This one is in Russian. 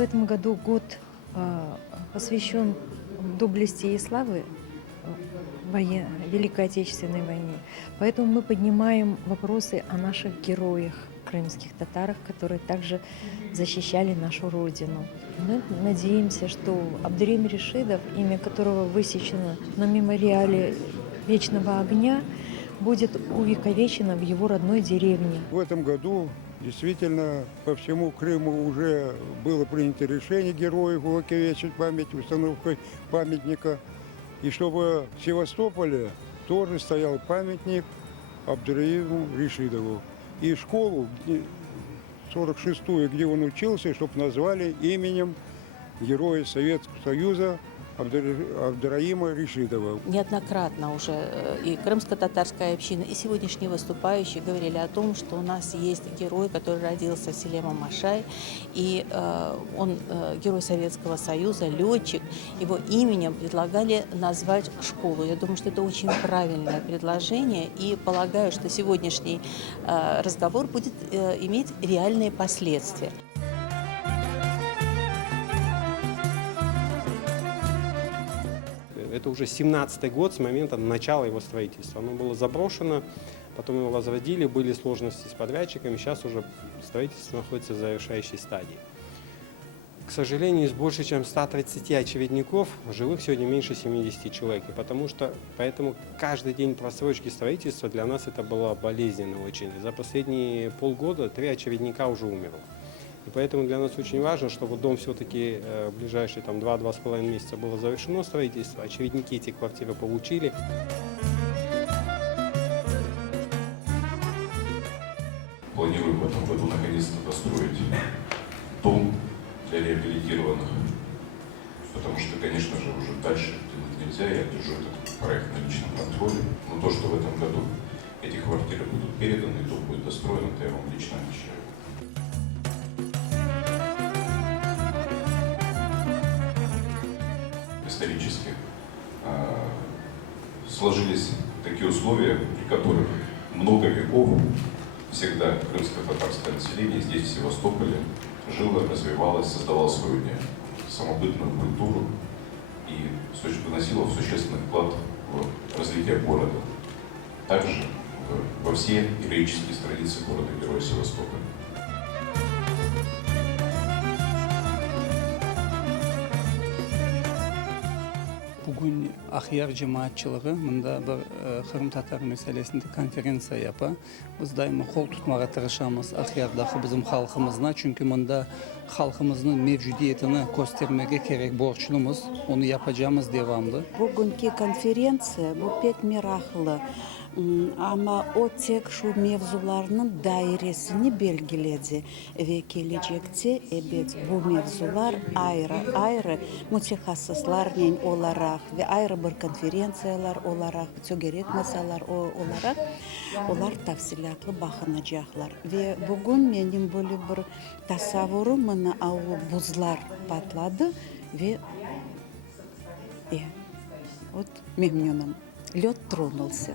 В этом году год посвящен доблести и славы Великой Отечественной войне. Поэтому мы поднимаем вопросы о наших героях, крымских татарах, которые также защищали нашу Родину. Мы надеемся, что Абдурим Ришидов, имя которого высечено на мемориале Вечного огня, будет увековечено в его родной деревне. В этом году действительно по всему Крыму уже было принято решение героев увековечить память установкой памятника. И чтобы в Севастополе тоже стоял памятник Абдураиму Ришидову. И школу 46-ю, где он учился, чтобы назвали именем героя Советского Союза Абдураима Ришидова. Неоднократно уже и крымско-татарская община, и сегодняшние выступающие говорили о том, что у нас есть герой, который родился в селе Мамашай, и он герой Советского Союза, летчик. Его именем предлагали назвать школу. Я думаю, что это очень правильное предложение, и полагаю, что сегодняшний разговор будет иметь реальные последствия. Это уже 17-й год с момента начала его строительства. Оно было заброшено, потом его возводили, были сложности с подрядчиками, сейчас уже строительство находится в завершающей стадии. К сожалению, из больше чем 130 очередников живых сегодня меньше 70 человек. Поэтому каждый день просрочки строительства для нас это было болезненно очень. За последние полгода 3 очередника уже умерло. И поэтому для нас очень важно, чтобы дом все-таки в ближайшие 2-2,5 месяца было завершено строительство, очередники эти квартиры получили. Планируем в этом году наконец-то построить дом для реабилитированных, потому что, конечно же, уже дальше тянуть нельзя, я держу этот проект на личном контроле, но то, что в этом году эти квартиры будут переданы, дом будет достроен, это я вам лично обещаю. Исторически сложились такие условия, при которых много веков всегда крымско-татарское население здесь, в Севастополе, жило, развивалось, создавало свою самобытную культуру и вносило существенный вклад в развитие города. Также во все героические традиции города-героя Севастополя. Bugün Ahyar cemaatçılığı mında bir Kırım Tatar meselesinde konferensiya yapa. Biz daima kol tutmağa tırışamız Ahyar'daki bizim halkımızla. Çünkü mında halkımızın mevcudiyetini göstermeye gerek borçlumuz. Onu yapacağımız devamlı. Bugünkü konferensiya bu pek meraklı. Ama o tek şu mevzularının dairesini belgiledi ve gelecekte bu mevzular ayrı mütehassıslarla olarak ve ayrı bir konferensiyalar olarak, gerek meseleler olarak onlar tafsilatlı bakınacaklar. Ve bugün benim böyle bir tasavvurum o buzlar patladı ve вот memnunum. Лед тронулся.